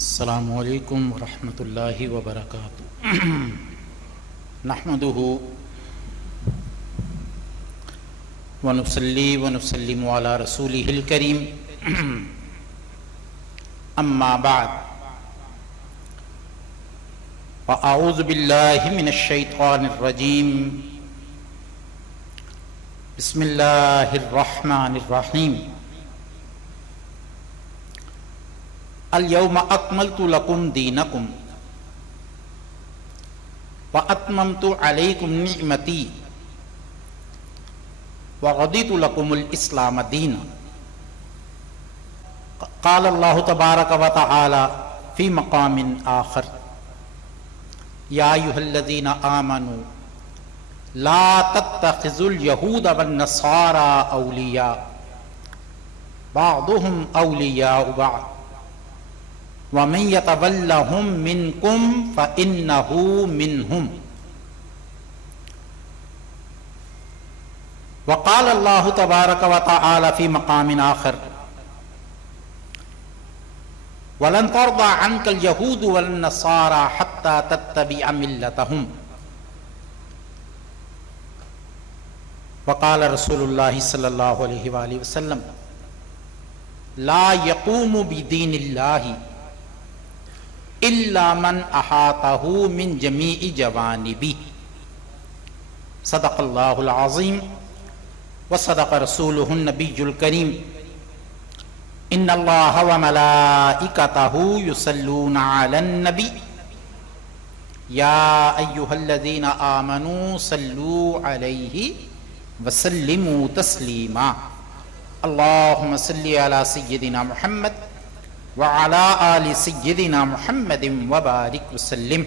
السلام علیکم ورحمۃ اللہ وبرکاتہ نحمده ونصلی ونسلم علی رسولہ الکریم اما بعد فاعوذ باللہ من الشیطان الرجیم بسم اللہ الرحمن الرحیم اليوم اکملت لکم دینکم واتممت علیکم نعمتی ورضیت لکم الاسلام دینا قال اللہ تبارک و تعالی فی مقام آخر یا ایھا الذین آمنوا لا تتخذوا الیہود والنصارى اولیاء بعضهم اولیاء بعض وَمَن يَتَوَلَّهُم مِّنكُمْ فَإِنَّهُ مِنْهُمْ وقال اللہ تبارک و تعالی فی مقام آخر وَلَن تَرْضَىٰ عَنْكَ الْيَهُودُ وَالنَّصَارَىٰ حَتَّىٰ تَتَّبِعَ مِلَّتَهُمْ وقال رسول اللہ صلی اللہ علیہ وآلہ وسلم لا يقوم بدین اللہ الا من احاطہ من جمیع جوانبہ صدق اللہ العظیم وصدق رسولہ النبی الکریم ان اللہ وملائکتہ یصلون علی النبی یا ایھا الذین آمنوا صلوا علیہ وسلموا تسلیما اللہم صلی علی سیدنا محمد وعلى آل سيدنا محمد وبارك وسلم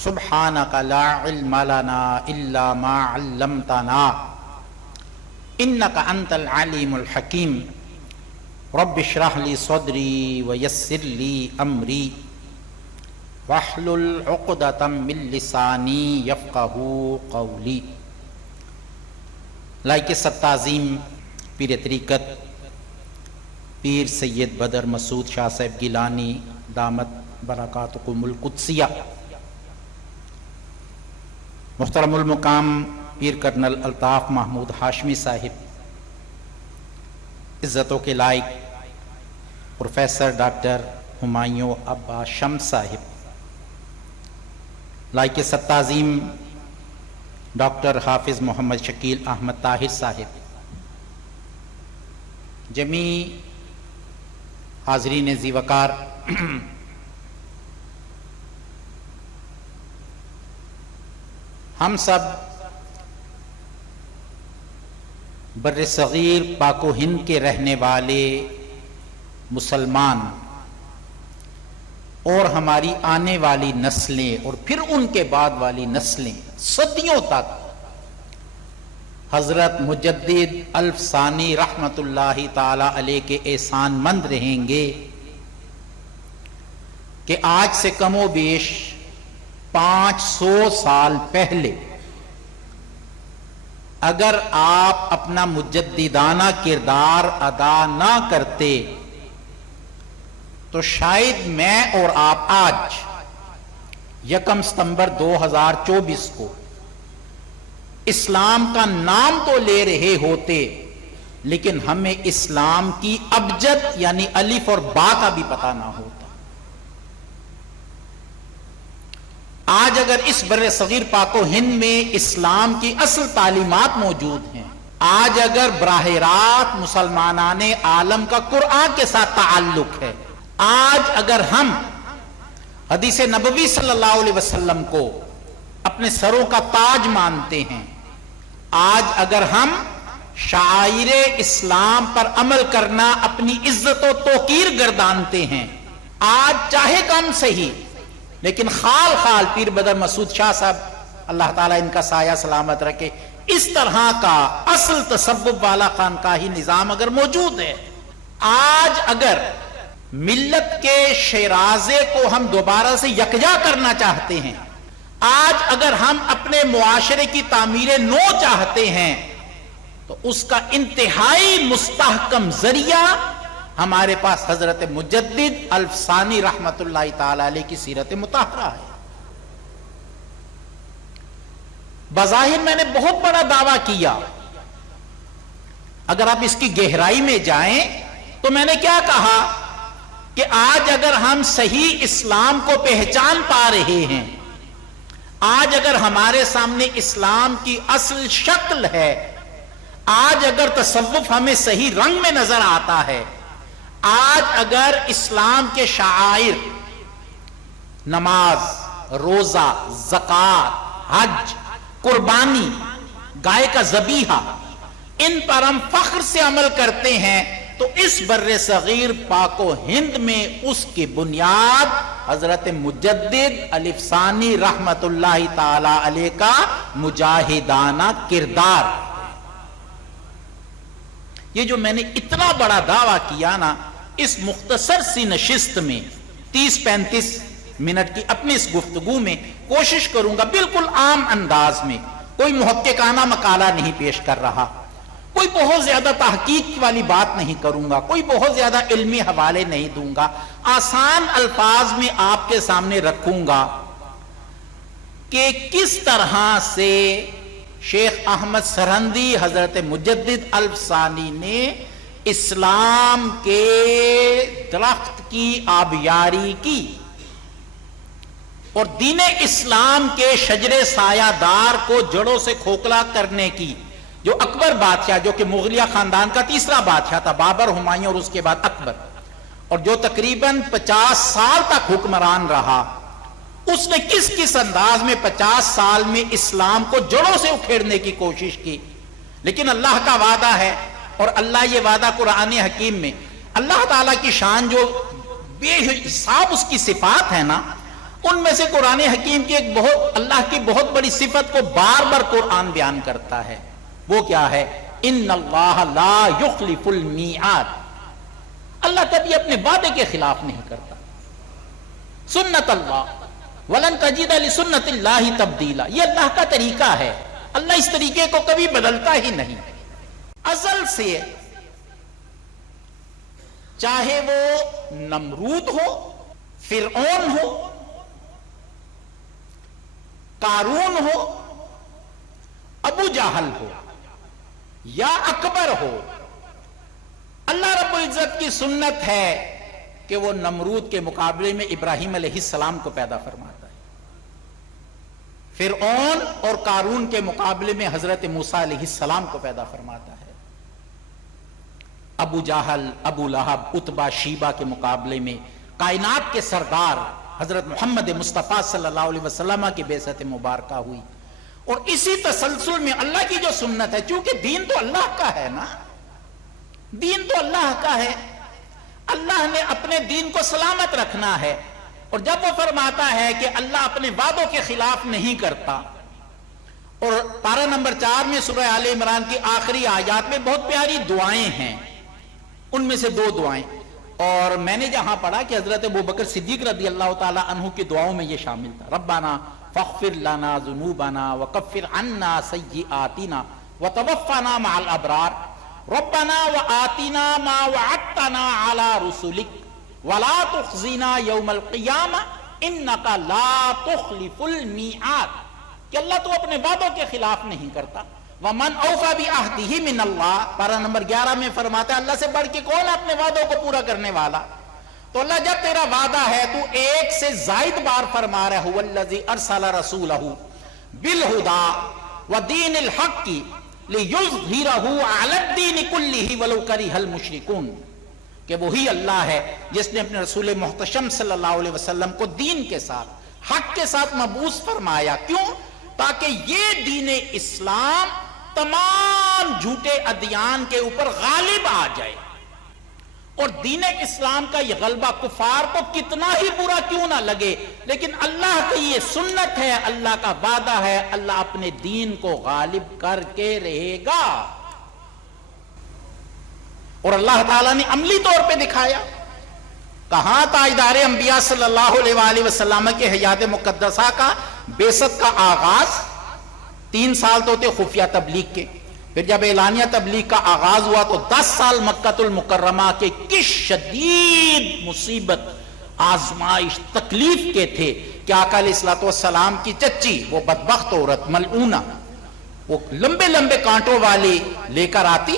سبحانك لا علم لنا إلا ما علمتنا إنك أنت العليم الحكيم رب اشرح لي صدري ويسر لي أمري واحلل عقدة من لساني يفقهوا قولي لائق ستعظیم پیر طریقت پیر سید بدر مسعود شاہ صاحب گیلانی دامت برکاتکم القدسیہ، محترم المقام پیر کرنل الطاف محمود ہاشمی صاحب، عزتوں کے لائق پروفیسر ڈاکٹر ہمایوں عباس شمس صاحب، لائق ستعظیم ڈاکٹر حافظ محمد شکیل احمد طاہر صاحب، جمیع حاضرین ذی وقار، ہم سب بر صغیر پاک و ہند کے رہنے والے مسلمان اور ہماری آنے والی نسلیں اور پھر ان کے بعد والی نسلیں صدیوں تک حضرت مجدد الف ثانی رحمت اللہ تعالی علیہ کے احسان مند رہیں گے کہ آج سے کم و بیش 500 سال پہلے اگر آپ اپنا مجددانہ کردار ادا نہ کرتے تو شاید میں اور آپ آج 1 ستمبر 2024 کو اسلام کا نام تو لے رہے ہوتے لیکن ہمیں اسلام کی ابجد یعنی الف اور با کا بھی پتہ نہ ہوتا۔ آج اگر اس بر صغیر پاک و ہند میں اسلام کی اصل تعلیمات موجود ہیں، آج اگر براہ راست مسلمانان عالم کا قرآن کے ساتھ تعلق ہے، آج اگر ہم حدیث نبوی صلی اللہ علیہ وسلم کو اپنے سروں کا تاج مانتے ہیں، آج اگر ہم شعائر اسلام پر عمل کرنا اپنی عزت و توقیر گردانتے ہیں، آج چاہے کم صحیح لیکن خال خال پیر بدر مسعود شاہ صاحب اللہ تعالیٰ ان کا سایہ سلامت رکھے، اس طرح کا اصل تصوف والا خانقاہی نظام اگر موجود ہے، آج اگر ملت کے شیرازے کو ہم دوبارہ سے یکجا کرنا چاہتے ہیں، آج اگر ہم اپنے معاشرے کی تعمیر نو چاہتے ہیں، تو اس کا انتہائی مستحکم ذریعہ ہمارے پاس حضرت مجدد الفسانی رحمت اللہ تعالی علیہ کی سیرت مطہرہ ہے۔ بظاہر میں نے بہت بڑا دعویٰ کیا، اگر آپ اس کی گہرائی میں جائیں تو میں نے کیا کہا کہ آج اگر ہم صحیح اسلام کو پہچان پا رہے ہیں، آج اگر ہمارے سامنے اسلام کی اصل شکل ہے، آج اگر تصوف ہمیں صحیح رنگ میں نظر آتا ہے، آج اگر اسلام کے شعائر نماز، روزہ، زکوٰۃ، حج، قربانی، گائے کا ذبیحہ، ان پر ہم فخر سے عمل کرتے ہیں، تو اس بر صغیر پاک و ہند میں اس کی بنیاد حضرت مجدد الفسانی رحمت اللہ تعالی علیہ کا مجاہدانہ کردار۔ یہ جو میں نے اتنا بڑا دعویٰ کیا نا، اس مختصر سی نشست میں 30-35 منٹ کی اپنی اس گفتگو میں کوشش کروں گا بالکل عام انداز میں، کوئی محققانہ مقالہ نہیں پیش کر رہا، کوئی بہت زیادہ تحقیق والی بات نہیں کروں گا، کوئی بہت زیادہ علمی حوالے نہیں دوں گا، آسان الفاظ میں آپ کے سامنے رکھوں گا کہ کس طرح سے شیخ احمد سرہندی حضرت مجدد الفسانی نے اسلام کے درخت کی آبیاری کی اور دین اسلام کے شجر سایہ دار کو جڑوں سے کھوکھلا کرنے کی، جو اکبر بادشاہ، جو کہ مغلیہ خاندان کا تیسرا بادشاہ تھا، بابر، ہمایوں اور اس کے بعد اکبر، اور جو تقریباً 50 سال تک حکمران رہا، اس نے کس کس انداز میں 50 سال میں اسلام کو جڑوں سے اکھیڑنے کی کوشش کی۔ لیکن اللہ کا وعدہ ہے، اور اللہ یہ وعدہ قرآن حکیم میں، اللہ تعالیٰ کی شان جو بے حساب اس کی صفات ہے نا، ان میں سے قرآن حکیم کی ایک اللہ کی بہت بڑی صفت کو بار بار قرآن بیان کرتا ہے، وہ کیا ہے؟ ان اللہ لا یخلف المیعاد، اللہ کبھی اپنے وعدے کے خلاف نہیں کرتا۔ سنت اللہ ولن تجد لسنت اللہ تبدیلا، یہ اللہ کا طریقہ ہے، اللہ اس طریقے کو کبھی بدلتا ہی نہیں، ازل سے، چاہے وہ نمرود ہو، فرعون ہو، قارون ہو، ابو جہل ہو یا اکبر ہو، اللہ رب العزت کی سنت ہے کہ وہ نمرود کے مقابلے میں ابراہیم علیہ السلام کو پیدا فرماتا ہے، فرعون اور قارون کے مقابلے میں حضرت موسیٰ علیہ السلام کو پیدا فرماتا ہے، ابو جہل، ابو لہب، عتبہ، شیبہ کے مقابلے میں کائنات کے سردار حضرت محمد مصطفیٰ صلی اللہ علیہ وسلم کی بعثت مبارکہ ہوئی۔ اور اسی تسلسل میں اللہ کی جو سنت ہے، چونکہ دین تو اللہ کا ہے نا، دین تو اللہ کا ہے، اللہ نے اپنے دین کو سلامت رکھنا ہے، اور جب وہ فرماتا ہے کہ اللہ اپنے وعدوں کے خلاف نہیں کرتا، اور پارہ نمبر 4 میں سورہ آل عمران کی آخری آیات میں بہت پیاری دعائیں ہیں، ان میں سے 2 دعائیں، اور میں نے جہاں پڑھا کہ حضرت ابوبکر صدیق رضی اللہ تعالی عنہ کی دعاؤں میں یہ شامل تھا، ربنا فاغفر لنا ذنوبنا وکفر عنا سیئاتنا وتوفنا مع الابرار ربنا وآتنا ما وعدتنا على رسلك ولا تخزنا یوم القیامہ انک لا تخلف المیعاد، کہ اللہ تو اپنے وعدوں کے خلاف نہیں کرتا، وَمَنْ أَوْفَى بِعَهْدِهِ مِنَ اللَّهِ، پارہ نمبر 11 میں فرماتا ہے اللہ سے بڑھ کے کون اپنے وعدوں کو پورا کرنے والا؟ تو اللہ جب تیرا وعدہ ہے تو ایک سے زائد بار فرما رہا ہے، وَالَّذِي أَرْسَلَ رَسُولَهُ بِالْهُدَى وَدِينِ الْحَقِّ لِيُظْهِرَهُ عَلَى الدِّينِ كُلِّهِ وَلَوْ كَرِهَ الْمُشْرِكُونَ، کہ وہی اللہ ہے جس نے اپنے رسول محتشم صلی اللہ علیہ وسلم کو دین کے ساتھ، حق کے ساتھ مبعوث فرمایا، کیوں؟ تاکہ یہ دین اسلام تمام جھوٹے ادیان کے اوپر غالب آ جائے، اور دین اسلام کا یہ غلبہ کفار کو کتنا ہی برا کیوں نہ لگے، لیکن اللہ کی یہ سنت ہے، اللہ کا وعدہ ہے، اللہ اپنے دین کو غالب کر کے رہے گا، اور اللہ تعالیٰ نے عملی طور پہ دکھایا۔ کہاں تاجدار انبیاء صلی اللہ علیہ وآلہ وسلم کے حیات مقدسہ کا بعثت کا آغاز 3 سال تو تھے خفیہ تبلیغ کے، پھر جب اعلانیہ تبلیغ کا آغاز ہوا تو 10 سال مکۃ المکرمہ کے کس شدید مصیبت، آزمائش، تکلیف کے تھے کہ آقا علیہ الصلوۃ والسلام کی چچی، وہ بدبخت عورت ملعونہ، وہ لمبے لمبے کانٹوں والی لے کر آتی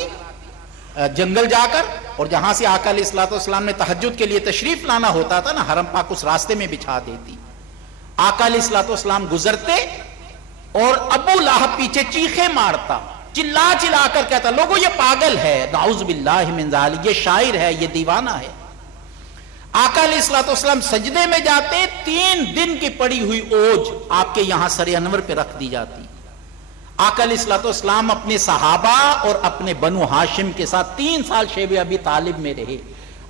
جنگل جا کر، اور جہاں سے آقا علیہ الصلوۃ والسلام نے تہجد کے لیے تشریف لانا ہوتا تھا نا، حرم پاک اس راستے میں بچھا دیتی۔ آقا علیہ الصلوۃ والسلام گزرتے اور ابو لہب پیچھے چیخیں مارتا، چلا چلا کر کہتا لوگوں یہ پاگل ہے، نعوذ باللہ من ذالک، یہ شاعر ہے، یہ دیوانہ ہے۔ آقا علیہ الصلوۃ والسلام سجدے میں جاتے، 3 دن کی پڑی ہوئی اوج آپ کے یہاں سر انور پہ رکھ دی جاتی۔ آقا علیہ الصلوۃ والسلام اپنے صحابہ اور اپنے بنو ہاشم کے ساتھ 3 سال شیب ابی طالب میں رہے،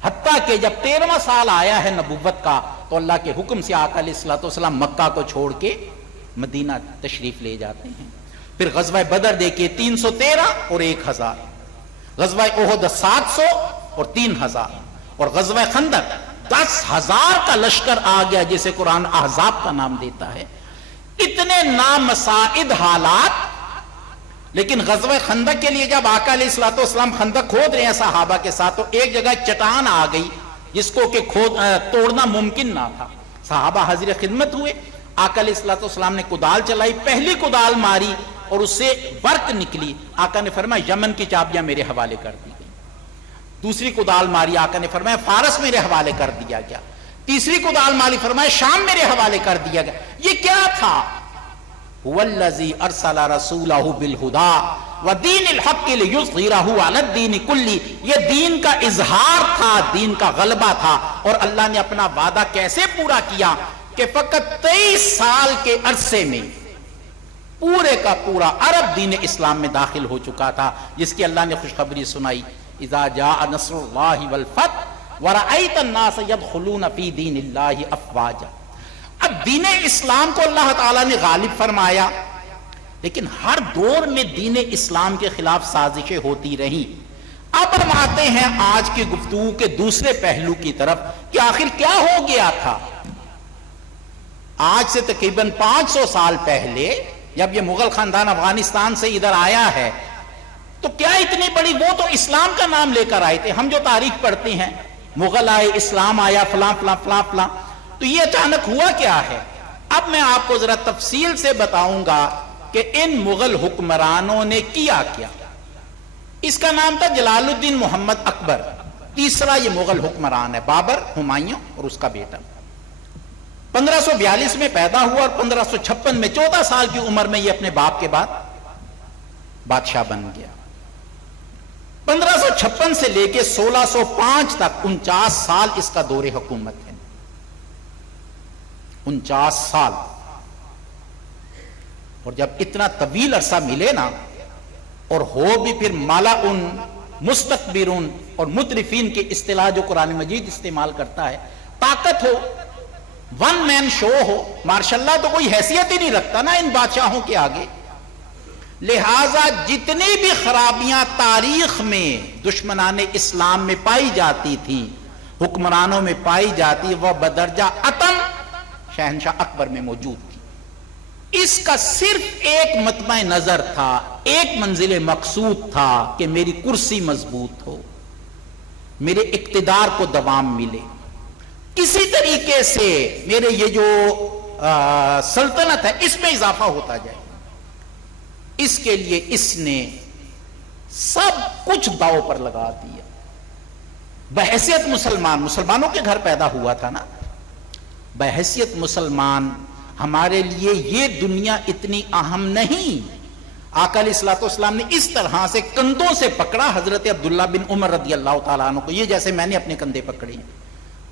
حتیٰ کہ جب 13واں سال آیا ہے نبوت کا تو اللہ کے حکم سے آقا علیہ الصلوۃ والسلام مکہ کو چھوڑ کے مدینہ تشریف لے جاتے ہیں۔ پھر غزوہ بدر دیکھیے 313 اور 1000، غزوہ احد 700 اور 3000، اور غزوہ خندق 10,000 کا لشکر آ گیا جسے قرآن احزاب کا نام دیتا ہے۔ اتنے نامساعد حالات، لیکن غزوہ خندق کے لیے جب آقا علیہ الصلوۃ والسلام خندق کھود رہے ہیں صحابہ کے ساتھ تو ایک جگہ چٹان آ گئی جس کو کہ توڑنا ممکن نہ تھا۔ صحابہ حاضر خدمت ہوئے، آقا علیہ الصلوۃ والسلام نے کدال چلائی، پہلی کدال ماری اور اس سے برق نکلی، آقا نے فرمایا یمن کی چابیاں میرے حوالے کر دی گئی۔ دوسری کدال ماری، آقا نے فرمایا فارس میرے حوالے کر دیا گیا۔ تیسری کدال ماری، فرمایا شام میرے حوالے کر دیا گیا۔ یہ کیا تھا؟ هو الذی ارسل رسولہ بالہدی ودین الحق لیظہرہ علی الدین کلہ، یہ دین کا اظہار تھا، دین کا غلبہ تھا، اور اللہ نے اپنا وعدہ کیسے پورا کیا کہ فقط 23 سال کے عرصے میں پورے کا پورا عرب دین اسلام میں داخل ہو چکا تھا، جس کی اللہ نے خوشخبری سنائی، اذا جاء نصر اللہ والفتح ورأیت الناس یدخلون فی دین اللہ افواجا۔ اب دین اسلام کو اللہ تعالیٰ نے غالب فرمایا، لیکن ہر دور میں دین اسلام کے خلاف سازشیں ہوتی رہیں۔ اب ہم آتے ہیں آج کی گفتگو کے دوسرے پہلو کی طرف کہ آخر کیا ہو گیا تھا۔ آج سے تقریباً 500 سال پہلے جب یہ مغل خاندان افغانستان سے ادھر آیا ہے تو کیا اتنی بڑی، وہ تو اسلام کا نام لے کر آئے تھے، ہم جو تاریخ پڑھتے ہیں مغل آئے، اسلام آیا، فلاں فلاں فلاں فلاں، تو یہ اچانک ہوا کیا ہے؟ اب میں آپ کو ذرا تفصیل سے بتاؤں گا کہ ان مغل حکمرانوں نے کیا کیا۔ اس کا نام تھا جلال الدین محمد اکبر، تیسرا یہ مغل حکمران ہے، بابر، ہمایوں اور اس کا بیٹا۔ 1542 میں پیدا ہوا اور 1556 میں 14 سال کی عمر میں یہ اپنے باپ کے بعد بادشاہ بن گیا۔ 1556 سے لے کے 1605 تک 49 سال اس کا دور حکومت ہے، 49 سال۔ اور جب اتنا طویل عرصہ ملے نا، اور ہو بھی پھر مالاؤن، مستکبرون اور مترفین کی اصطلاح جو قرآن مجید استعمال کرتا ہے، طاقت ہو، ون مین شو ہو، ماشاءاللہ تو کوئی حیثیت ہی نہیں رکھتا نا ان بادشاہوں کے آگے۔ لہٰذا جتنی بھی خرابیاں تاریخ میں دشمنان اسلام میں پائی جاتی تھیں، حکمرانوں میں پائی جاتی، وہ بدرجہ اتم شہنشاہ اکبر میں موجود تھی۔ اس کا صرف ایک مطمع نظر تھا، ایک منزل مقصود تھا کہ میری کرسی مضبوط ہو، میرے اقتدار کو دوام ملے، کسی طریقے سے میرے یہ جو سلطنت ہے اس میں اضافہ ہوتا جائے۔ اس کے لیے اس نے سب کچھ داؤ پر لگا دیا۔ بحیثیت مسلمانوں کے گھر پیدا ہوا تھا نا، بحیثیت مسلمان ہمارے لیے یہ دنیا اتنی اہم نہیں۔ آقا علیہ الصلوۃ والسلام نے اس طرح سے کندھوں سے پکڑا حضرت عبداللہ بن عمر رضی اللہ تعالیٰ عنہ کو، یہ جیسے میں نے اپنے کندھے پکڑے ہیں،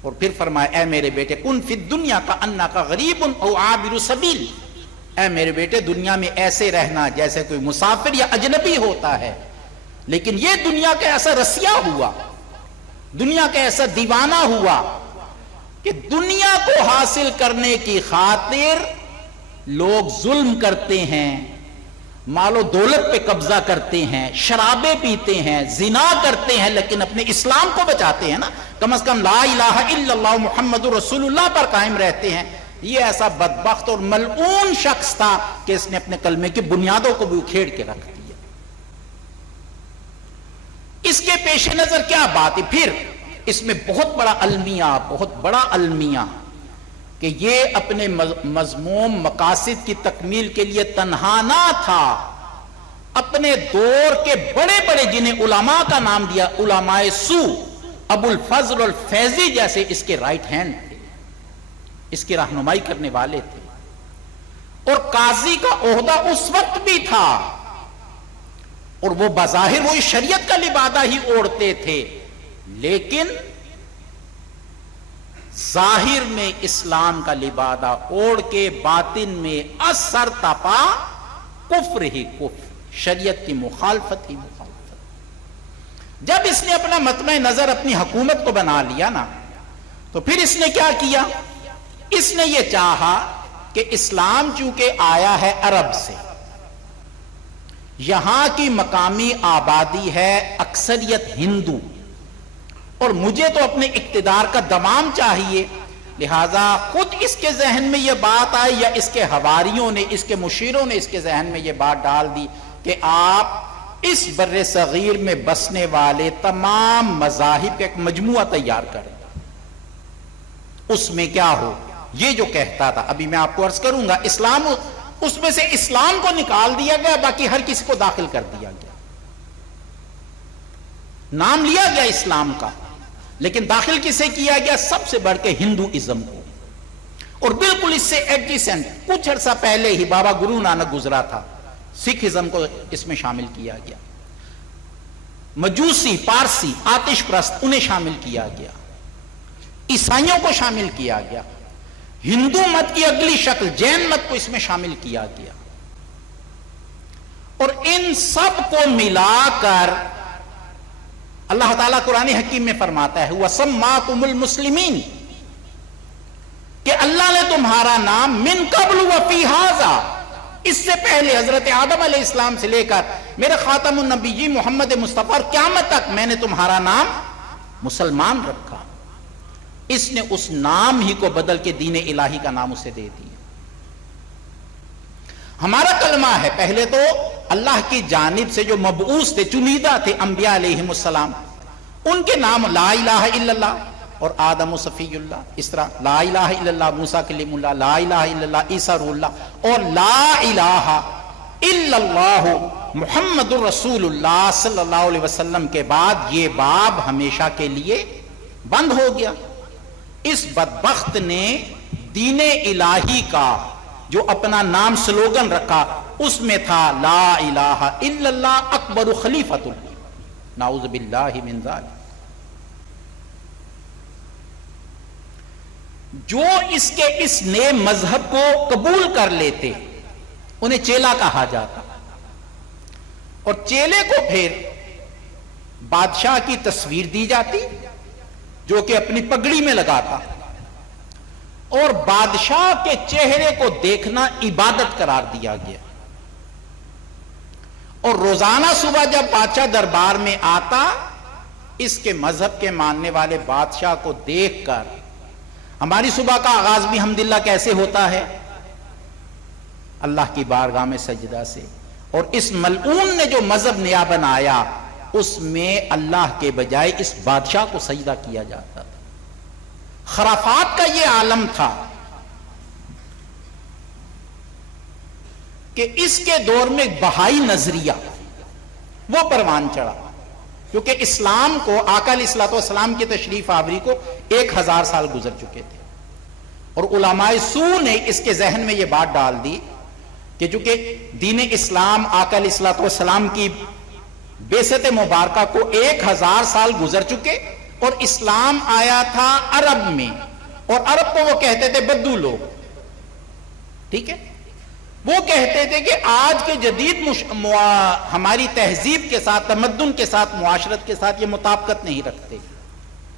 اور پھر فرمایا اے میرے بیٹے کن فی الدنیا کأنک غریب او عابر سبیل، اے میرے بیٹے دنیا میں ایسے رہنا جیسے کوئی مسافر یا اجنبی ہوتا ہے، لیکن یہ دنیا کا ایسا رسیا ہوا، دنیا کا ایسا دیوانہ ہوا کہ دنیا کو حاصل کرنے کی خاطر لوگ ظلم کرتے ہیں، مال و دولت پہ قبضہ کرتے ہیں، شرابیں پیتے ہیں، زنا کرتے ہیں، لیکن اپنے اسلام کو بچاتے ہیں نا، کم از کم لا الہ الا اللہ محمد رسول اللہ پر قائم رہتے ہیں۔ یہ ایسا بدبخت اور ملعون شخص تھا کہ اس نے اپنے کلمے کی بنیادوں کو بھی اکھیڑ کے رکھ دیا۔ اس کے پیش نظر کیا بات ہے؟ پھر اس میں بہت بڑا المیہ کہ یہ اپنے مذموم مقاصد کی تکمیل کے لیے تنہا نہ تھا، اپنے دور کے بڑے بڑے جنہیں علماء کا نام دیا، علماء سو، ابو الفضل الفیضی جیسے اس کے رائٹ ہینڈ تھے، اس کی رہنمائی کرنے والے تھے، اور قاضی کا عہدہ اس وقت بھی تھا، اور وہ بظاہر وہی شریعت کا لبادہ ہی اوڑھتے تھے، لیکن ظاہر میں اسلام کا لبادہ اوڑھ کے باطن میں اثر تپا کفر ہی کفر، شریعت کی مخالفت ہی مخالفت۔ جب اس نے اپنا مطمع نظر اپنی حکومت کو بنا لیا نا، تو پھر اس نے کیا کیا؟ اس نے یہ چاہا کہ اسلام چونکہ آیا ہے عرب سے، یہاں کی مقامی آبادی ہے اکثریت ہندو، اور مجھے تو اپنے اقتدار کا دوام چاہیے، لہذا خود اس کے ذہن میں یہ بات آئی یا اس کے حواریوں نے، اس کے مشیروں نے اس کے ذہن میں یہ بات ڈال دی کہ آپ اس بر صغیر میں بسنے والے تمام مذاہب کا ایک مجموعہ تیار کریں، اس میں کیا ہو؟ یہ جو کہتا تھا، ابھی میں آپ کو عرض کروں گا، اسلام، اس میں سے اسلام کو نکال دیا گیا، باقی ہر کسی کو داخل کر دیا گیا، نام لیا گیا اسلام کا، لیکن داخل کسے کیا گیا؟ سب سے بڑھ کے ہندوازم کو، اور بالکل اس سے ایڈجسنٹ کچھ عرصہ پہلے ہی بابا گرو نانک گزرا تھا، سکھ ازم کو اس میں شامل کیا گیا، مجوسی، پارسی، آتش پرست، انہیں شامل کیا گیا، عیسائیوں کو شامل کیا گیا، ہندو مت کی اگلی شکل جین مت کو اس میں شامل کیا گیا، اور ان سب کو ملا کر اللہ تعالیٰ قرآن حکیم میں فرماتا ہے وَسَمَّاكُمُ الْمُسْلِمِينَ، کہ اللہ نے تمہارا نام من قبل وفی ھذا، اس سے پہلے حضرت آدم علیہ السلام سے لے کر میرے خاتم النبی محمد مصطفیٰ قیامت تک میں نے تمہارا نام مسلمان رکھا۔ اس نے اس نام ہی کو بدل کے دین الہی کا نام اسے دے دیا۔ ہمارا کلمہ ہے پہلے تو اللہ کی جانب سے جو مبعوث تھے، چنیدہ تھے انبیاء علیہ السلام، ان کے نام لا الہ الا اللہ، اور آدم و صفی اللہ، اس طرح لا الہ الا اللہ موسیٰ کلیم اللہ، لا الہ الا اللہ عیسیٰ روح اللہ، اور لا الہ الا اللہ محمد الرسول اللہ صلی اللہ علیہ وسلم کے بعد یہ باب ہمیشہ کے لیے بند ہو گیا۔ اس بدبخت نے دین الہی کا جو اپنا نام سلوگن رکھا، اس میں تھا لا الہ الا اللہ اکبر خلیفۃ اللہ، نعوذ باللہ من ذلک۔ جو اس کے اس نئے مذہب کو قبول کر لیتے انہیں چیلا کہا جاتا، اور چیلے کو پھر بادشاہ کی تصویر دی جاتی جو کہ اپنی پگڑی میں لگاتا، اور بادشاہ کے چہرے کو دیکھنا عبادت قرار دیا گیا، اور روزانہ صبح جب بادشاہ دربار میں آتا، اس کے مذہب کے ماننے والے بادشاہ کو دیکھ کر ہماری صبح کا آغاز بھی حمدللہ کیسے ہوتا ہے؟ اللہ کی بارگاہ میں سجدہ سے، اور اس ملعون نے جو مذہب نیا بنایا اس میں اللہ کے بجائے اس بادشاہ کو سجدہ کیا جاتا تھا۔ خرافات کا یہ عالم تھا کہ اس کے دور میں بہائی نظریہ وہ پروان چڑھا، کیونکہ اسلام کو آقا علیہ الصلوۃ والسلام کی تشریف آوری کو 1000 سال گزر چکے تھے، اور علماء سو نے اس کے ذہن میں یہ بات ڈال دی کہ چونکہ دین اسلام آقا علیہ الصلوۃ والسلام کی بعثت مبارکہ کو 1000 سال گزر چکے، اور اسلام آیا تھا عرب میں، اور عرب کو وہ کہتے تھے بدو لوگ، ٹھیک ہے، وہ کہتے تھے کہ آج کے جدید ہماری تہذیب کے ساتھ، تمدن کے ساتھ، معاشرت کے ساتھ یہ مطابقت نہیں رکھتے،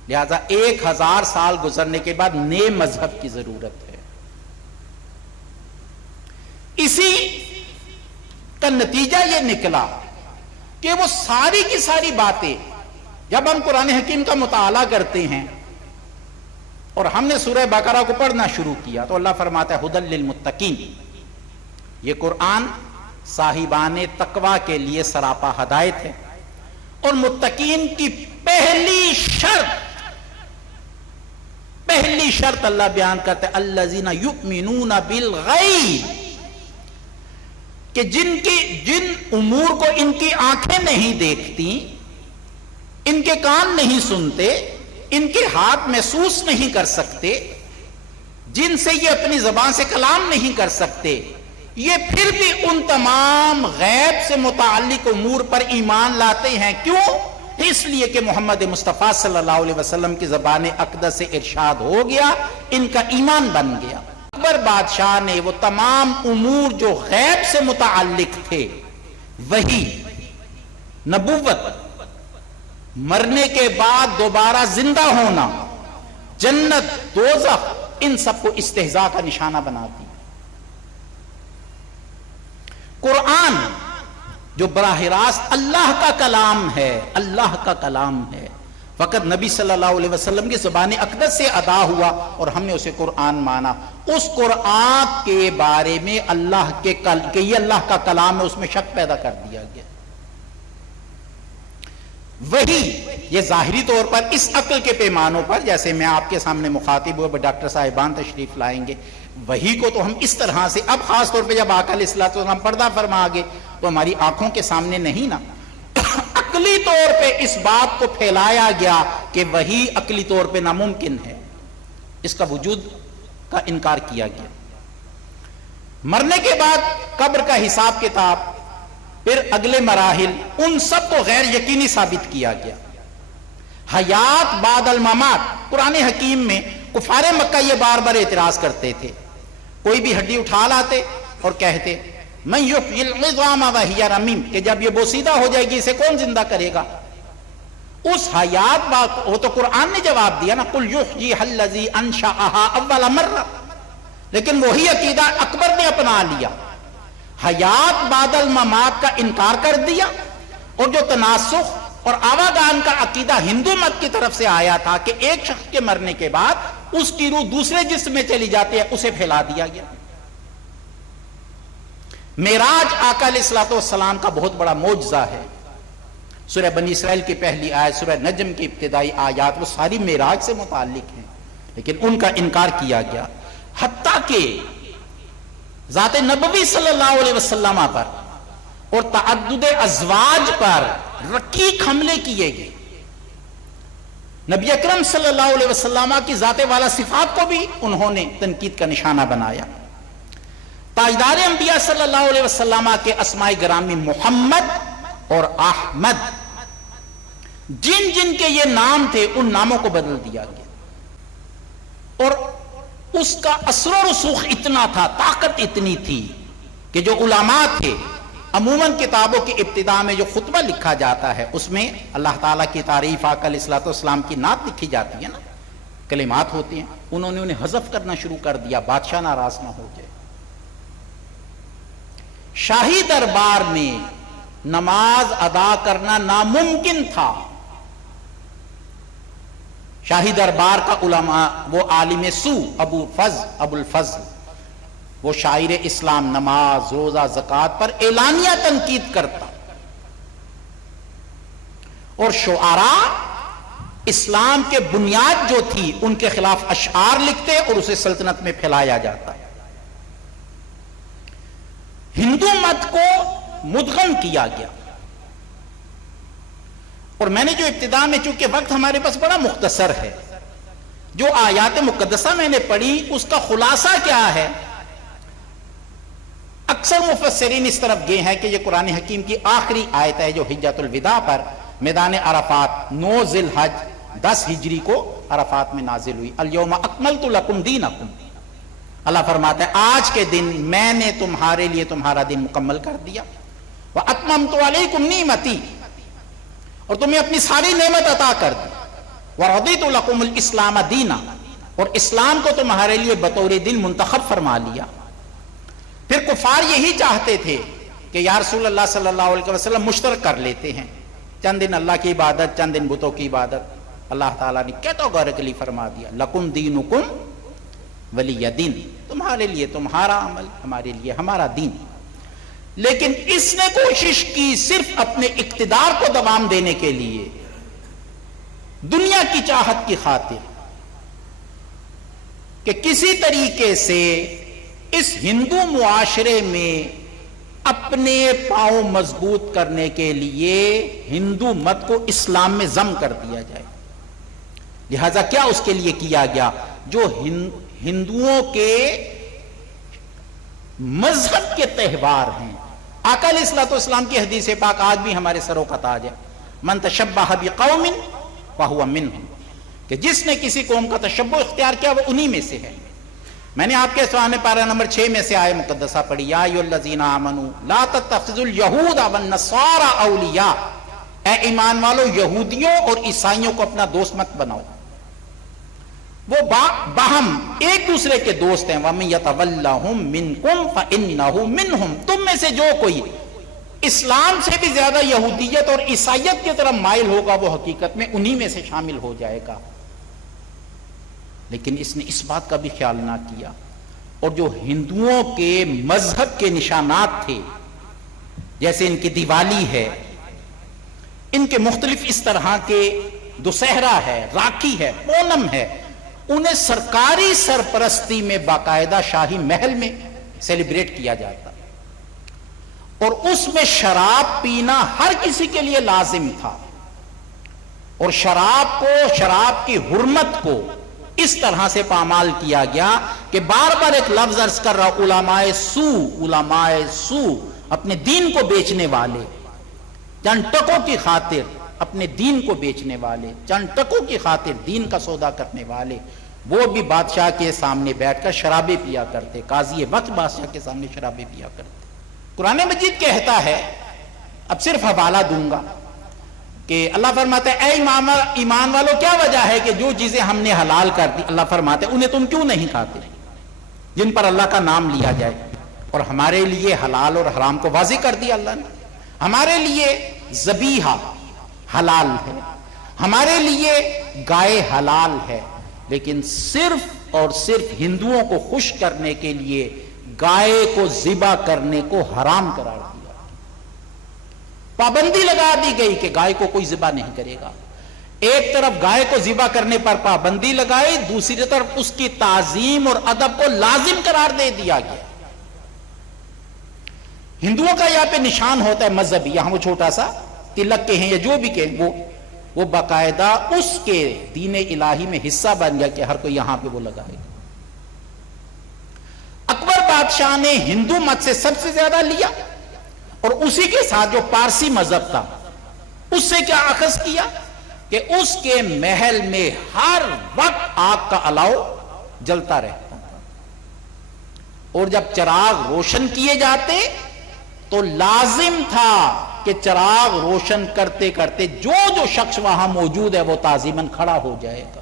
لہذا 1000 سال گزرنے کے بعد نئے مذہب کی ضرورت ہے۔ اسی کا نتیجہ یہ نکلا کہ وہ ساری کی ساری باتیں جب ہم قرآن حکیم کا مطالعہ کرتے ہیں اور ہم نے سورہ بقرہ کو پڑھنا شروع کیا تو اللہ فرماتا ہے ھدی للمتقین، یہ قرآن صاحبان تقوی کے لیے سراپا ہدایت ہے، اور متقین کی پہلی شرط اللہ بیان کرتے ہیں الذین یؤمنون بالغیب، کہ جن امور کو ان کی آنکھیں نہیں دیکھتی، ان کے کان نہیں سنتے، ان کے ہاتھ محسوس نہیں کر سکتے، جن سے یہ اپنی زبان سے کلام نہیں کر سکتے، یہ پھر بھی ان تمام غیب سے متعلق امور پر ایمان لاتے ہیں۔ کیوں؟ اس لیے کہ محمد مصطفیٰ صلی اللہ علیہ وسلم کی زبان اقدس سے ارشاد ہو گیا، ان کا ایمان بن گیا۔ اکبر بادشاہ نے وہ تمام امور جو غیب سے متعلق تھے، وہی، نبوت، مرنے کے بعد دوبارہ زندہ ہونا، جنت، دوزخ، ان سب کو استہزاء کا نشانہ بنا دیا۔ قرآن جو براہ راست اللہ کا کلام ہے، اللہ کا کلام ہے، فقط نبی صلی اللہ علیہ وسلم کی زبان اقدس سے ادا ہوا اور ہم نے اسے قرآن مانا۔ اس قرآن کے بارے میں کہ یہ اللہ کا کلام ہے، اس میں شک پیدا کر دیا گیا۔ وہی یہ ظاہری طور پر اس عقل کے پیمانوں پر، جیسے میں آپ کے سامنے مخاطب ہوئے ڈاکٹر صاحبان تشریف لائیں گے، وہی کو تو ہم اس طرح سے، اب خاص طور پہ جب آقا علیہ الصلوۃ والسلام پردہ فرما گے تو ہماری آنکھوں کے سامنے نہیں نا، عقلی طور پہ اس بات کو پھیلایا گیا کہ وہی عقلی طور پہ ناممکن ہے، اس کا وجود کا انکار کیا گیا۔ مرنے کے بعد قبر کا حساب کتاب، پھر اگلے مراحل، ان سب کو غیر یقینی ثابت کیا گیا۔ حیات بعد الممات، قرآن حکیم میں کفار مکہ یہ بار بار اعتراض کرتے تھے، کوئی بھی ہڈی اٹھا لاتے اور کہتے من یحیی العظام وہی رمیم، کہ جب یہ بوسیدہ ہو جائے گی اسے کون زندہ کرے گا؟ اس حیات بات، وہ تو قرآن نے جواب دیا نا، قل یحییھا الذی انشأھا اول مرہ، لیکن وہی عقیدہ اکبر نے اپنا لیا، حیات بعد الممات کا انکار کر دیا، اور جو تناسخ اور آواگان کا عقیدہ ہندو مت کی طرف سے آیا تھا کہ ایک شخص کے مرنے کے بعد اس کی روح دوسرے جسم میں چلی جاتی ہے، اسے پھیلا دیا گیا۔ معراج آقا علیہ الصلوۃ والسلام کا بہت بڑا معجزہ ہے۔ سورہ بنی اسرائیل کی پہلی آیت، سورہ نجم کی ابتدائی آیات، وہ ساری معراج سے متعلق ہیں، لیکن ان کا انکار کیا گیا، حتیٰ کہ ذات نبوی صلی اللہ علیہ وسلم پر اور تعدد ازواج پر رقیق حملے کیے گئے۔ نبی اکرم صلی اللہ علیہ وسلم کی ذات والا صفات کو بھی انہوں نے تنقید کا نشانہ بنایا۔ تاجدار انبیاء صلی اللہ علیہ وسلم کے اسماء گرامی محمد اور احمد، جن جن کے یہ نام تھے ان ناموں کو بدل دیا گیا، اور اس کا اثر و رسوخ اتنا تھا، طاقت اتنی تھی کہ جو علماء تھے، عموماً کتابوں کی ابتدا میں جو خطبہ لکھا جاتا ہے اس میں اللہ تعالیٰ کی تعریف، آقا علیہ الصلوۃ والسلام کی نعت لکھی جاتی ہے نا، کلمات ہوتی ہیں، انہوں نے انہیں حذف کرنا شروع کر دیا، بادشاہ ناراض نہ ہو جائے۔ شاہی دربار میں نماز ادا کرنا ناممکن تھا۔ شاہی دربار کا علماء، وہ عالم سو ابو الفضل، وہ شاعر اسلام، نماز، روزہ، زکوٰۃ پر اعلانیہ تنقید کرتا، اور شعراء اسلام کے بنیاد جو تھی ان کے خلاف اشعار لکھتے اور اسے سلطنت میں پھیلایا جاتا۔ ہندو مت کو مدغم کیا گیا، اور میں نے جو ابتدا میں، چونکہ وقت ہمارے پاس بڑا مختصر ہے، جو آیات مقدسہ میں نے پڑھی اس کا خلاصہ کیا ہے، اکثر مفسرین اس طرف گئے ہیں کہ یہ قرآن حکیم کی آخری آیت ہے جو حجۃ الوداع پر میدان عرفات 9 ذی الحج 10 ہجری کو عرفات میں نازل ہوئی۔ الیوم اکملت لکم دینکم، اللہ فرماتا ہے آج کے دن میں نے تمہارے لیے تمہارا دن مکمل کر دیا، واتممت علیکم نعمتی، اور تمہیں اپنی ساری نعمت عطا کر دی، ورضیت لکم الاسلام دینا، اور اسلام کو تمہارے لیے بطور دین منتخب فرما لیا۔ پھر کفار یہی چاہتے تھے کہ یا رسول اللہ صلی اللہ علیہ وسلم مشترک کر لیتے ہیں، چند دن اللہ کی عبادت، چند دن بتوں کی عبادت۔ اللہ تعالیٰ نے کیٹاگوریکلی فرما دیا لکم دینکم ولی دین، تمہارے لیے تمہارا عمل، ہمارے لیے ہمارا دین۔ لیکن اس نے کوشش کی صرف اپنے اقتدار کو دوام دینے کے لیے، دنیا کی چاہت کی خاطر، کہ کسی طریقے سے اس ہندو معاشرے میں اپنے پاؤں مضبوط کرنے کے لیے ہندو مت کو اسلام میں ضم کر دیا جائے۔ لہذا کیا اس کے لیے کیا گیا؟ جو ہندوؤں کے مذہب کے تہوار ہیں، آقا علیہ الصلوۃ والسلام کی حدیث پاک آج بھی ہمارے سروں کا تاج ہے، من تشبہ بقوم فہو منہم، کہ جس نے کسی قوم کا تشبہ اختیار کیا وہ انہی میں سے ہے۔ میں نے آپ کے سامنے پارہ نمبر 6 میں سے آیہ مقدسہ پڑھی، یا ایھا الذین آمنوا لا تتخذوا اليہود والنصارى اولیاء، اے ایمان والو یہودیوں اور عیسائیوں کو اپنا دوست مت بناؤ، وہ باہم ایک دوسرے کے دوست ہیں، وَمَن يَتَوَلَّهُم مِّنكُمْ فَإِنَّهُ مِنْهُمْ، تم میں سے جو کوئی اسلام سے بھی زیادہ یہودیت اور عیسائیت کی طرف مائل ہوگا وہ حقیقت میں انہی میں سے شامل ہو جائے گا۔ لیکن اس نے اس بات کا بھی خیال نہ کیا، اور جو ہندوؤں کے مذہب کے نشانات تھے، جیسے ان کی دیوالی ہے، ان کے مختلف اس طرح کے دسہرہ ہے، راکھی ہے، پونم ہے، انہیں سرکاری سرپرستی میں باقاعدہ شاہی محل میں سیلیبریٹ کیا جاتا، اور اس میں شراب پینا ہر کسی کے لیے لازم تھا، اور شراب کو، شراب کی حرمت کو اس طرح سے پامال کیا گیا کہ بار بار ایک لفظ عرض کر رہا، علماء سو اپنے دین کو بیچنے والے، چند ٹکوں کی خاطر اپنے دین کو بیچنے والے، چند ٹکوں کی خاطر دین کا سودا کرنے والے، وہ بھی بادشاہ کے سامنے بیٹھ کر شرابیں پیا کرتے، قاضی وقت بادشاہ کے سامنے شرابیں پیا کرتے۔ قرآن مجید کہتا ہے، اب صرف حوالہ دوں گا، کہ اللہ فرماتا ہے اے ایمان والو کیا وجہ ہے کہ جو چیزیں ہم نے حلال کر دی، اللہ فرماتا ہے انہیں تم کیوں نہیں کھاتے جن پر اللہ کا نام لیا جائے؟ اور ہمارے لیے حلال اور حرام کو واضح کر دیا اللہ نے۔ ہمارے لیے ذبیحہ حلال ہے، ہمارے لیے گائے حلال ہے، لیکن صرف اور صرف ہندوؤں کو خوش کرنے کے لیے گائے کو ذبح کرنے کو حرام قرار دیا، پابندی لگا دی گئی کہ گائے کو کوئی ذبح نہیں کرے گا۔ ایک طرف گائے کو ذبح کرنے پر پابندی لگائی، دوسری طرف اس کی تعظیم اور ادب کو لازم قرار دے دیا گیا۔ ہندوؤں کا یہاں پہ نشان ہوتا ہے مذہبی، یہاں وہ چھوٹا سا تلک کے ہیں یا جو بھی کہ وہ باقاعدہ اس کے دین الہی میں حصہ بن گیا کہ ہر کوئی یہاں پہ وہ لگائے۔ اکبر بادشاہ نے ہندو مت سے سب سے زیادہ لیا، اور اسی کے ساتھ جو پارسی مذہب تھا اس سے کیا اخذ کیا کہ اس کے محل میں ہر وقت آگ کا الاؤ جلتا رہتا تھا، اور جب چراغ روشن کیے جاتے تو لازم تھا کہ چراغ روشن کرتے کرتے جو شخص وہاں موجود ہے وہ تعظیماً کھڑا ہو جائے گا۔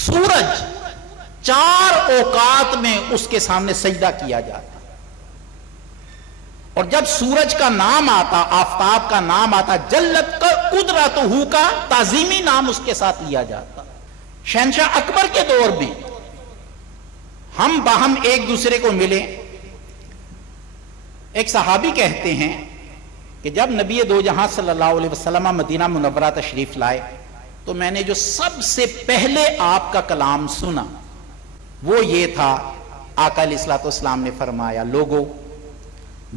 سورج 4 اوقات میں اس کے سامنے سجدہ کیا جاتا، اور جب سورج کا نام آتا، آفتاب کا نام آتا، جلت قدرتہ کا تعظیمی نام اس کے ساتھ لیا جاتا۔ شہنشاہ اکبر کے دور میں ہم باہم ایک دوسرے کو ملے۔ ایک صحابی کہتے ہیں کہ جب نبی دو جہاں صلی اللہ علیہ وسلم مدینہ منورہ تشریف لائے تو میں نے جو سب سے پہلے آپ کا کلام سنا وہ یہ تھا، آقا علیہ الصلوۃ والسلام نے فرمایا، لوگو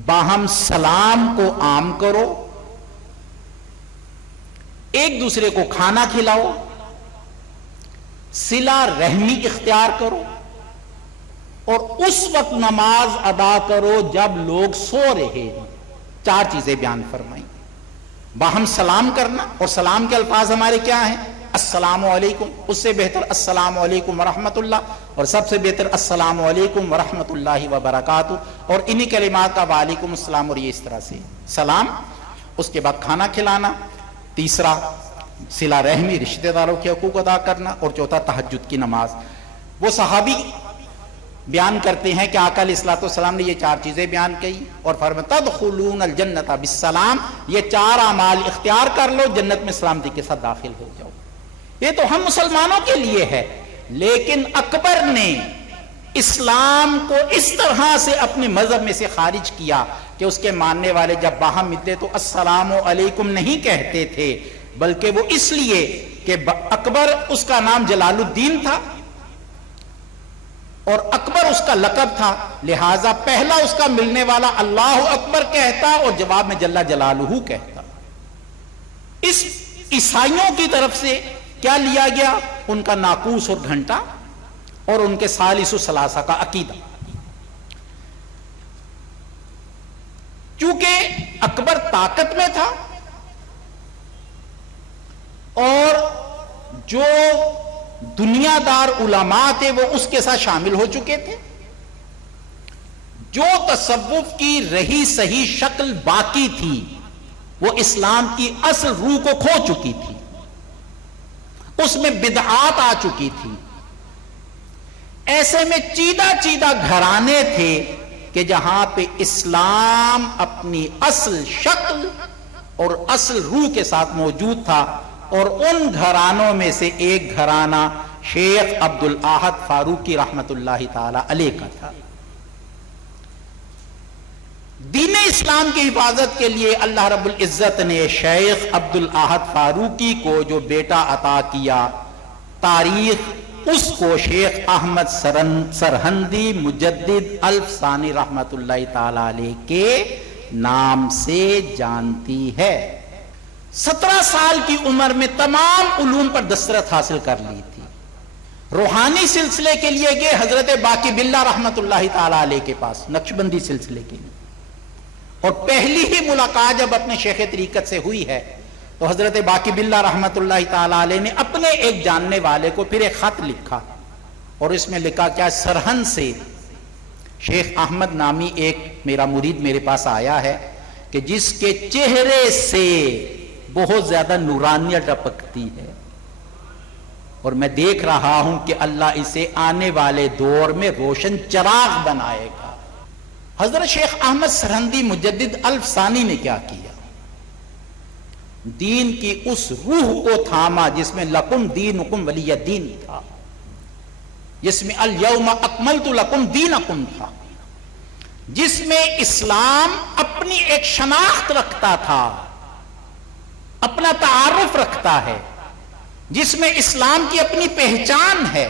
باہم سلام کو عام کرو، ایک دوسرے کو کھانا کھلاؤ، صلہ رحمی اختیار کرو، اور اس وقت نماز ادا کرو جب لوگ سو رہے ہیں۔ 4 چیزیں بیان فرمائیں، باہم سلام کرنا، اور سلام کے الفاظ ہمارے کیا ہیں؟ السلام علیکم، اس سے بہتر السلام علیکم ورحمۃ اللہ، اور سب سے بہتر السلام علیکم ورحمۃ اللہ وبرکاتہ، اور انہی کلمات کا وعلیکم السلام، اور یہ اس طرح سے سلام۔ اس کے بعد کھانا کھلانا، تیسرا صلہ رحمی، رشتہ داروں کے حقوق ادا کرنا، اور چوتھا تہجد کی نماز۔ وہ صحابی بیان کرتے ہیں کہ آقا علیہ الصلوۃ والسلام نے یہ 4 چیزیں بیان کی اور فرمایا تدخلون الجنۃ بالسلام، یہ 4 اعمال اختیار کر لو، جنت میں سلامتی کے ساتھ داخل ہو جاؤ۔ یہ تو ہم مسلمانوں کے لیے ہے، لیکن اکبر نے اسلام کو اس طرح سے اپنے مذہب میں سے خارج کیا کہ اس کے ماننے والے جب باہم ملتے تو السلام علیکم نہیں کہتے تھے، بلکہ وہ اس لیے کہ اکبر اس کا نام جلال الدین تھا اور اکبر اس کا لقب تھا، لہذا پہلا اس کا ملنے والا اللہ اکبر کہتا اور جواب میں جل جلالہ کہتا۔ اس عیسائیوں کی طرف سے کیا لیا گیا؟ ان کا ناقوس اور گھنٹا اور ان کے ثالث و ثلاثہ کا عقیدہ۔ چونکہ اکبر طاقت میں تھا اور جو دنیا دار علماء تھے وہ اس کے ساتھ شامل ہو چکے تھے، جو تصوف کی رہی صحیح شکل باقی تھی وہ اسلام کی اصل روح کو کھو چکی تھی، اس میں بدعات آ چکی تھی۔ ایسے میں چیدہ چیدہ گھرانے تھے کہ جہاں پہ اسلام اپنی اصل شکل اور اصل روح کے ساتھ موجود تھا، اور ان گھرانوں میں سے ایک گھرانہ شیخ عبد الاحد فاروقی رحمت اللہ تعالی علیہ کا تھا۔ دین اسلام کی حفاظت کے لیے اللہ رب العزت نے شیخ عبد الاحد فاروقی کو جو بیٹا عطا کیا، تاریخ اس کو شیخ احمد سرہندی مجدد الف ثانی رحمت اللہ تعالی علیہ کے نام سے جانتی ہے۔ 17 سال کی عمر میں تمام علوم پر دسترس حاصل کر لی تھی۔ روحانی سلسلے کے لیے گئے حضرت باقی باللہ رحمت اللہ تعالی علیہ کے پاس، نقشبندی سلسلے کے لیے، اور پہلی ہی ملاقات جب اپنے شیخ طریقت سے ہوئی ہے تو حضرت باقی باللہ رحمت اللہ تعالی علیہ نے اپنے ایک جاننے والے کو پھر ایک خط لکھا، اور اس میں لکھا کیا؟ سرہند سے شیخ احمد نامی ایک میرا مرید میرے پاس آیا ہے کہ جس کے چہرے سے بہت زیادہ نورانیت ٹپکتی ہے، اور میں دیکھ رہا ہوں کہ اللہ اسے آنے والے دور میں روشن چراغ بنائے گا۔ حضرت شیخ احمد سرہندی مجدد الف ثانی نے کیا کیا؟ دین کی اس روح کو تھاما جس میں لکم دینکم ولی دین تھا، جس میں الیوم اکملت لکم دینکم تھا، جس میں اسلام اپنی ایک شناخت رکھتا تھا، اپنا تعارف رکھتا ہے، جس میں اسلام کی اپنی پہچان ہے،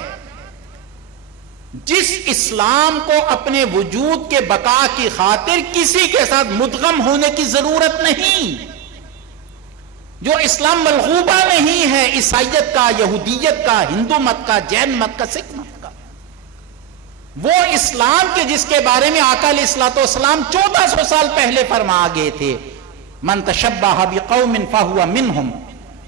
جس اسلام کو اپنے وجود کے بقا کی خاطر کسی کے ساتھ مدغم ہونے کی ضرورت نہیں، جو اسلام ملغوبہ نہیں ہے عیسائیت کا، یہودیت کا، ہندو مت کا، جین مت کا، سکھ مت کا، وہ اسلام کے جس کے بارے میں آقا علیہ الصلوۃ والسلام 1400 سال پہلے فرما گئے تھے، من تشبہ بقوم فہو منہم،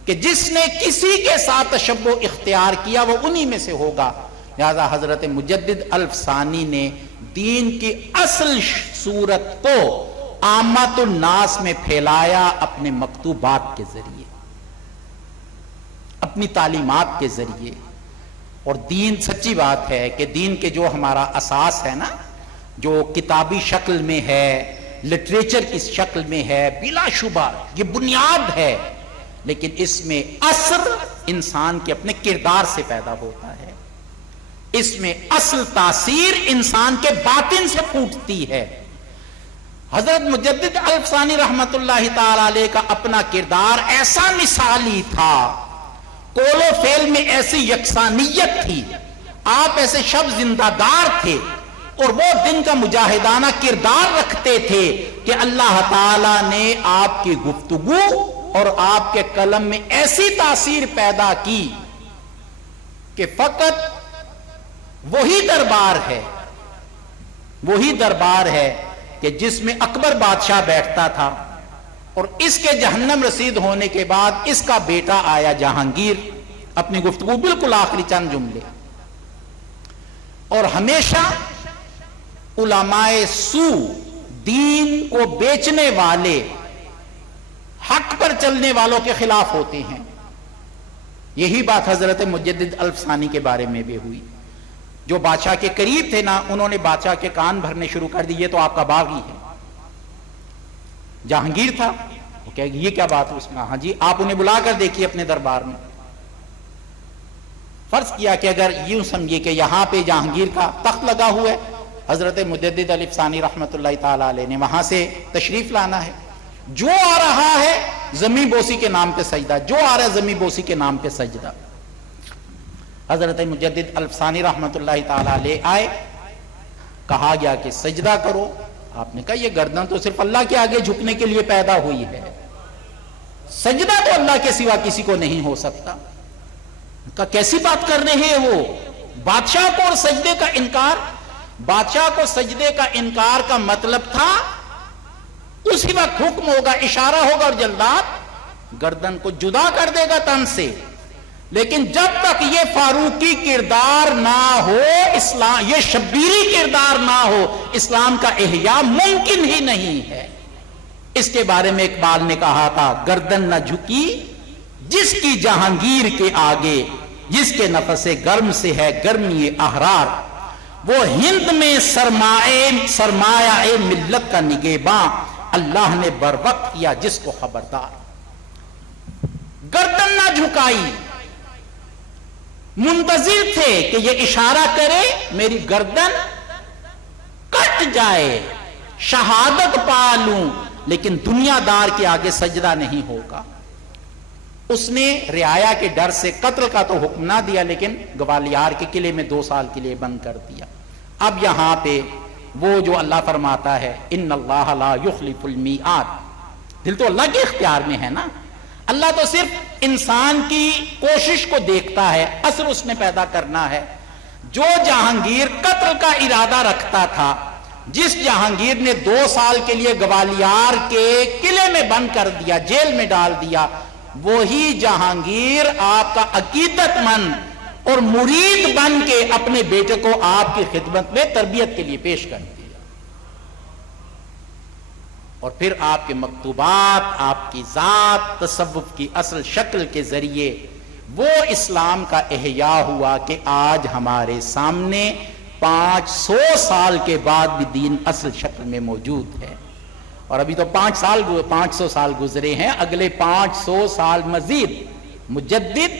کہ جس نے کسی کے ساتھ تشبہ اختیار کیا وہ انہی میں سے ہوگا۔ لہذا حضرت مجدد الف ثانی نے دین کی اصل صورت کو عامت الناس میں پھیلایا اپنے مکتوبات کے ذریعے، اپنی تعلیمات کے ذریعے۔ اور دین، سچی بات ہے کہ دین کے جو ہمارا اساس ہے نا، جو کتابی شکل میں ہے، لٹریچر کی شکل میں ہے، بلا شبہ یہ بنیاد ہے، لیکن اس میں اثر انسان کے اپنے کردار سے پیدا ہوتا ہے، اس میں اصل تاثیر انسان کے باطن سے پھوٹتی ہے۔ حضرت مجدد الف ثانی رحمت اللہ تعالی علیہ کا اپنا کردار ایسا مثالی تھا، قول و فعل میں ایسی یکسانیت تھی، آپ ایسے شب زندہ دار تھے، اور وہ دن کا مجاہدانہ کردار رکھتے تھے کہ اللہ تعالیٰ نے آپ کی گفتگو اور آپ کے قلم میں ایسی تاثیر پیدا کی کہ فقط وہی دربار ہے کہ جس میں اکبر بادشاہ بیٹھتا تھا، اور اس کے جہنم رسید ہونے کے بعد اس کا بیٹا آیا جہانگیر، اپنی گفتگو بالکل آخری چند جملے، اور ہمیشہ علماء سو، دین کو بیچنے والے، حق پر چلنے والوں کے خلاف ہوتے ہیں۔ یہی بات حضرت مجدد الف ثانی کے بارے میں بھی ہوئی۔ جو بادشاہ کے قریب تھے نا، انہوں نے بادشاہ کے کان بھرنے شروع کر دیے، تو آپ کا باغی ہے۔ جہانگیر تھا، وہ کہے گی یہ کیا بات ہے اس میں؟ ہاں جی، آپ انہیں بلا کر دیکھیے اپنے دربار میں۔ فرض کیا کہ اگر یوں سمجھیے کہ یہاں پہ جہانگیر کا تخت لگا ہوا ہے، حضرت مجدد الفسانی رحمۃ اللہ تعالیٰ علیہ نے وہاں سے تشریف لانا ہے، جو آ رہا ہے زمین بوسی کے نام پہ سجدہ، جو آ رہا ہے زمین بوسی کے نام پہ سجدہ۔ حضرت مجدد الفسانی رحمۃ اللہ تعالیٰ علیہ آئے، کہا گیا کہ سجدہ کرو، آپ نے کہا یہ گردن تو صرف اللہ کے آگے جھکنے کے لیے پیدا ہوئی ہے، سجدہ تو اللہ کے سوا کسی کو نہیں ہو سکتا۔ کہا کیسی بات کر رہے ہیں وہ، بادشاہ کو اور سجدے کا انکار؟ بادشاہ کو سجدے کا انکار کا مطلب تھا اسی وقت حکم ہوگا، اشارہ ہوگا اور جلدات گردن کو جدا کر دے گا تن سے، لیکن جب تک یہ فاروقی کردار نہ ہو، اسلام یہ شبیری کردار نہ ہو، اسلام کا احیاء ممکن ہی نہیں ہے۔ اس کے بارے میں اقبال نے کہا تھا، گردن نہ جھکی جس کی جہانگیر کے آگے، جس کے نفس گرم سے ہے گرمی احرار، وہ ہند میں سرمایہ ملت کا نگہباں، اللہ نے بر وقت کیا جس کو خبردار۔ گردن نہ جھکائی، منتظر تھے کہ یہ اشارہ کرے میری گردن کٹ جائے، شہادت پا لوں، لیکن دنیا دار کے آگے سجدہ نہیں ہوگا۔ اس نے رعایا کے ڈر سے قتل کا تو حکم نہ دیا، لیکن گوالیار کے قلعے میں 2 سال کے لیے بند کر دیا۔ اب یہاں پہ وہ جو اللہ فرماتا ہے ان اللہ لا یخلف المیعاد، دل تو اللہ کے اختیار میں ہے نا، اللہ تو صرف انسان کی کوشش کو دیکھتا ہے، اثر اس نے پیدا کرنا ہے۔ جو جہانگیر قتل کا ارادہ رکھتا تھا، جس جہانگیر نے 2 سال کے لیے گوالیار کے قلعے میں بند کر دیا، جیل میں ڈال دیا، وہی جہانگیر آپ کا عقیدت مند اور مرید بن کے اپنے بیٹے کو آپ کی خدمت میں تربیت کے لیے پیش کر دیا، اور پھر آپ کے مکتوبات، آپ کی ذات، تصوف کی اصل شکل کے ذریعے وہ اسلام کا احیاء ہوا کہ آج ہمارے سامنے 500 سال کے بعد بھی دین اصل شکل میں موجود ہے۔ اور ابھی تو 500 سال گزرے ہیں، اگلے 500 سال مزید مجدد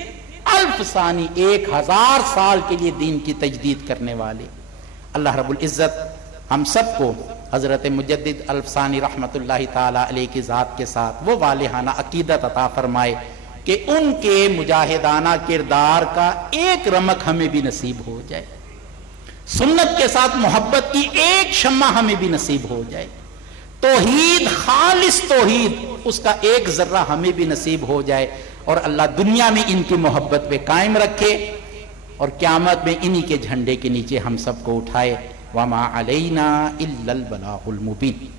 الفسانی 1000 سال کے لیے دین کی تجدید کرنے والے۔ اللہ رب العزت ہم سب کو حضرت مجدد الفسانی رحمت اللہ تعالی علیہ کی ذات کے ساتھ وہ والہانہ عقیدت عطا فرمائے کہ ان کے مجاہدانہ کردار کا ایک رمق ہمیں بھی نصیب ہو جائے، سنت کے ساتھ محبت کی ایک شمع ہمیں بھی نصیب ہو جائے، توحید، خالص توحید، اس کا ایک ذرہ ہمیں بھی نصیب ہو جائے، اور اللہ دنیا میں ان کی محبت پہ قائم رکھے، اور قیامت میں انہی کے جھنڈے کے نیچے ہم سب کو اٹھائے۔ وَمَا عَلَيْنَا إِلَّا الْبَلَاغُ الْمُبِينُ۔